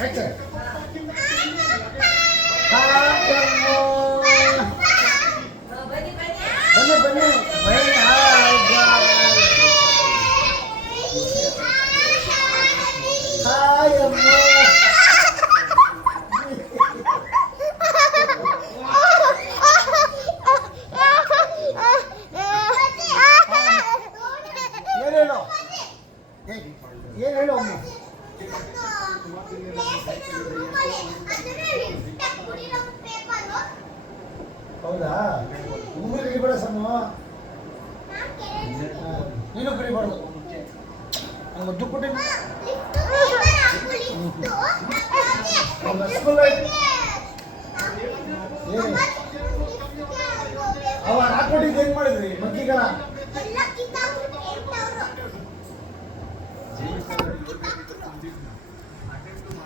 Action. ಹಾಯಮ್ಮೋ. ಬನ್ನಿ ಬನ್ನಿ ಬನ್ನಿ. ಹಾಯಮ್ಮೋ. ಏನು ಹೇಳು, ಏನು ಹೇಳು ಅಮ್ಮ. ಹೌದಾ, ಉಂಗುರು ಕಡಿಬೇಡ ಸಣ್ಣ, ನೀನು ಕಡಿಬಾರ್ದು. ಮುದ್ದು ಕೊಟ್ಟು ಸ್ಕೂಲ್